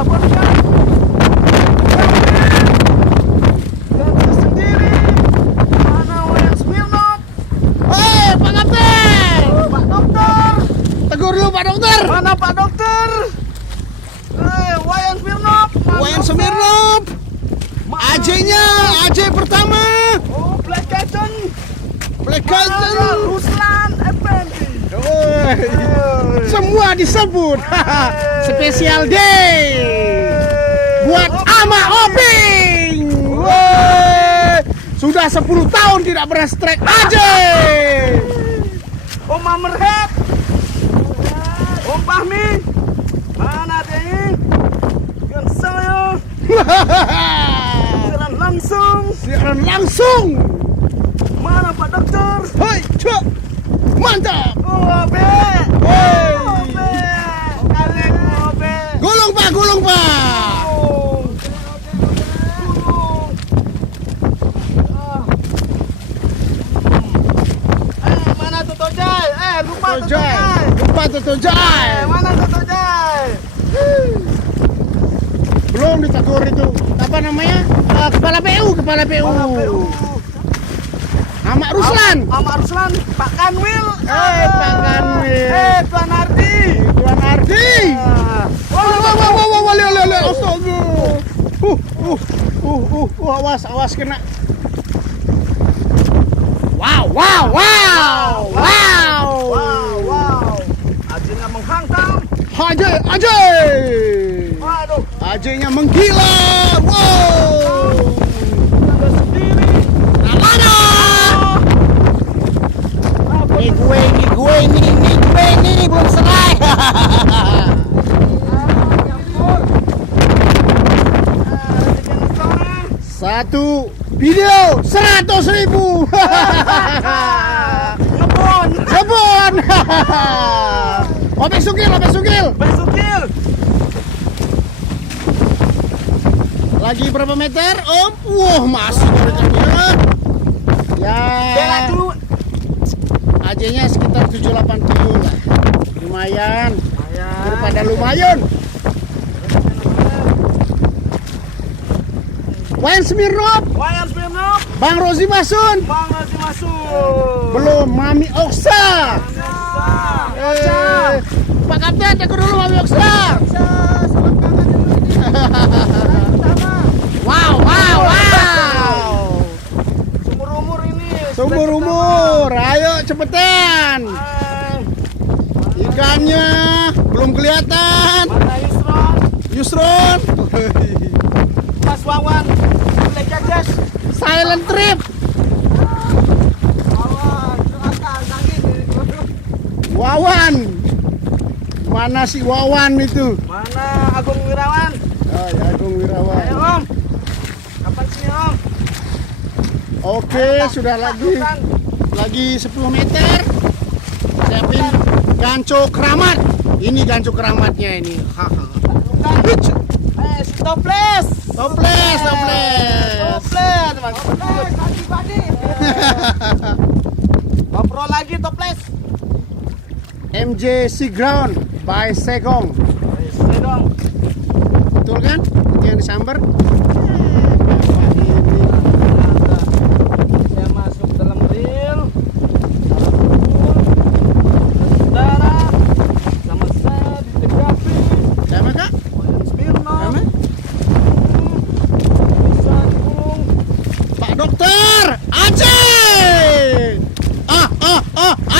melaporkan ganti sendiri. Mana Wayan Smirnov? Hei, Pak Kapten! Pak Dokter. Tegur dulu, Pak Dokter! Mana Pak Dokter? Wayan Smirnov. Wayan Smirnov! AJ-nya, AJ pertama! Oh, Black Cajun. Black Cajun! Ruslan Effendi. Semua disebut. Special day buat Ama Oping. Sudah 10 tahun tidak pernah strike aja. Om Amerhead. Om Fahmi. Mana dia ini? Yang saya siaran langsung. Mana Pak Dokter? Hei, cek. Mantap. Oh, Be. Hei. Oh, Be. Kalian, oh, Be. Gulung Pak, gulung Pak. Oh. Mana Toto Jai? Lupa Toto Jai. Lupa Toto Jai. Mana Toto Jai? Belum ditegur itu. Apa namanya? Kepala PU. Kepala PU. Ahmad Ruslan. Ahmad Ruslan. Pak Kanwil. Pak Kanwil. Tuan Ardi. Tuan Ardi. Lihat. Awas, awas kena. Wow. Ajinya menghantam. Ajay. Waduh. Ajaynya menggila. Wow. Ada sendiri. Mana? Ini gue belum selesai. Satu video 100.000. Ngebon. Opek sugil. Besukil. Lagi berapa meter, Om? Wah, masih meternya. Ya. Bela dulu. AJ-nya sekitar 7-8 kilo lah. Lumayan. Daripada lumayan. Wayan Smirnov. Bang Rozi Masun. Belum, Mami Oksa. Pak Kapten, tegur dulu Mami Oksa. Wow. Sumur umur. Ayo cepetan. Ikannya belum kelihatan. Mana Yusron. Mas Wawan. Silent trip. Wawan. Mana si Wawan itu? Mana Agung Wirawan? Oh ya, Agung Wirawan. Ayo Om. Kapan sini Om? Oke, sudah lagi 10 meter. Siapin ganco keramat. Ini ganco keramatnya ini. Toples. Ngobrol lagi toples. MJ Seaground by Segong. Sedong. Betul kan? Itu yang disambar. Saya masuk dalam reel. Saudara, sama saya di tim grafis. Sama Kak? Wayan Smirnov. Sama? Bisa Gung. Pak Dokter, Ajay!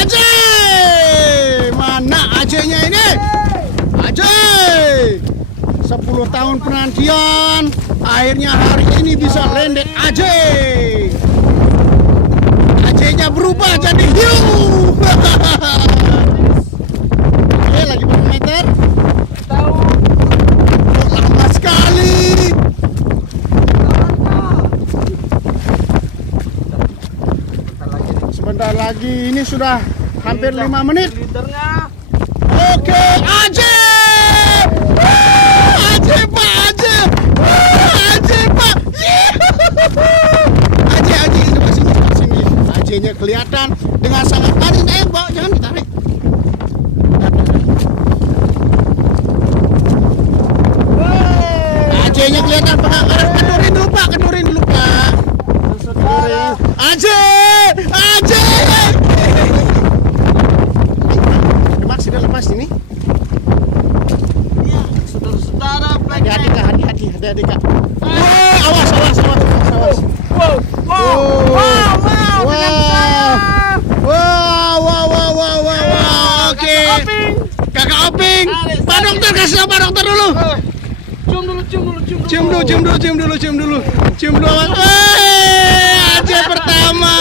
Ajay! Mana Ajaynya ini? Ajay! 10 tahun penantian, akhirnya hari ini bisa landed Ajay! Ajaynya berubah jadi hiu! Oke, lagi berapa meter? Tahu. Lama sekali! Sebentar lagi, ini sudah hampir 5 menit. Leadernya. Oke, Ajay! Ajay Pak, Ajay! Ajay Pak! Ajay, sebelah sini. Ajaynya kelihatan dengan sangat padat. Bawa, jangan ditarik. kelihatan Pak. Kendorin dulu Pak, kendorin dulu Pak. Saudara, Aje. Lemas ini. iya, saudara-saudara, black Hati-hati man. Kak, hati-hati Kak. Awas. Wow, dengan saya. Wow. Oke. Oping. Kakak Oping. Pak dokter kasih tahu Pak dokter dulu. Cium dulu. Cium dulu. Aje pertama.